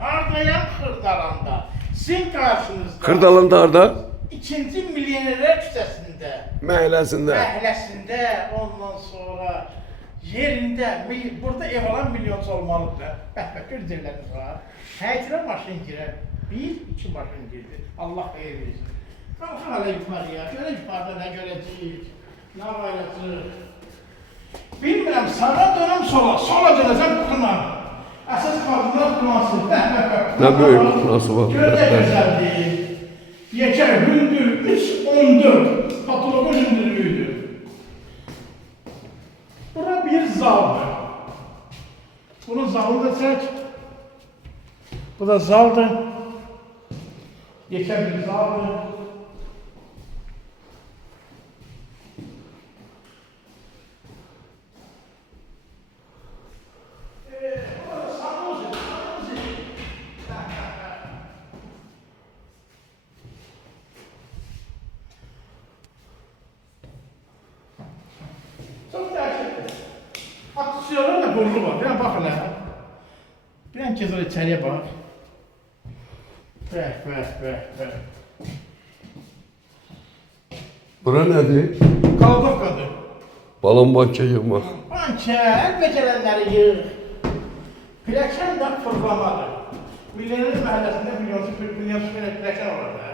Hardayam Kırdalanda. Sizin karşınızda. Kırdalanda harda? 2. Milyonerler küçəsində. Məhəlləsində. Ondan sonra yerində, burada ev alan milyonçu olmalıdır. Görəcəkləriniz var. Həyətinə maşın girər. 1-2 maşın girdi. Allah xeyir versin. Qalxın hələ yuxarıya. Görə yuxarıda nə görəcəyik? Nə var? Bilmirəm, sağa dönəm sola. Sola dönəcəm qına. Əsas qadınlar qınası. Nə böyük qınası var. Gör nə gözəldir. Yekər, hündür, 3-14. Patoloqun hündürlüğüdür. Bura bir zaldır. Bunun zalını da çək. Bu da zaldır. Yekər bir zaldır. Çok gerçekten. Aksiyonlar da kurulu var. Bir bakın ha. Bir an kez içeriye bak. Bak. Bura nədir? Kaldokkadır. Balon banka yığmaq. Banka, elbecelenleri yığ. Plakşen de fırlamalı. Milyoner mahallesinde milyonsuz plakşen olur da.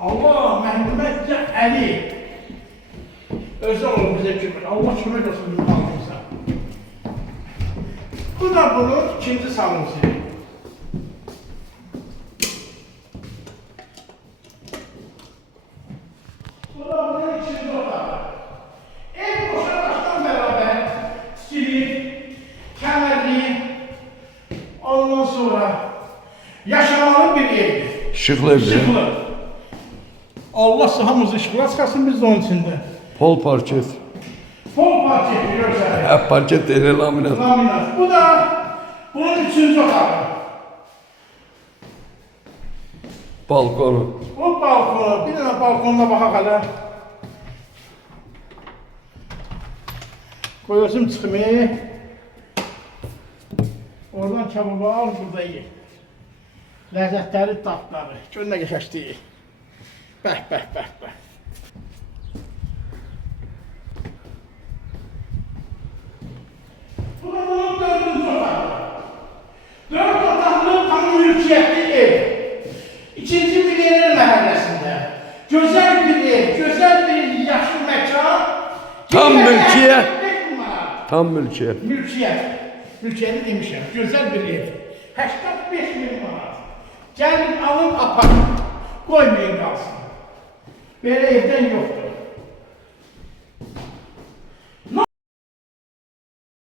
Allah Məhəmmədcə Əli özü olur bizə kömək. Allah kömək olsun bizim halımıza. Bu da bunun ikinci salonsu. Bu da bunun ikinci otağı. Ev boşanmışdan beraber stilik, kəmərli, ondan sonra yaşamalı bir evdir. Işıqlı evdir. Işıqlı. Allah sahamızı ışıqla çıxarsın biz de onun içində. Pol parket. Pol parket görürsən. Hep parket değil, laminat. Laminat. Bu da bunun üçüncü otağı. Balkonu. Bu balkonu. Bir dənə balkonuna baxaq hələ. Koyuyorsun çıxmayı. Oradan kebabı al, burada ye. Ləzzətləri, tatları. Gör nə qəşəngdir. Bəh. Bu da bunun dördüncü otağı. 4 otaqlı tam mülkiyyətli ev. 2. Milyoner məhəlləsində. Gözəl bir ev, gözəl bir yaxşı məkan. Tam mülkiyyət. 85 manat. Tam mülkiyyət. Mülkiyyəti demişəm, gözəl bir ev. 85 min manat. Gəlin alın aparın, qoymayın qalsın. Belə evdən yoxdur.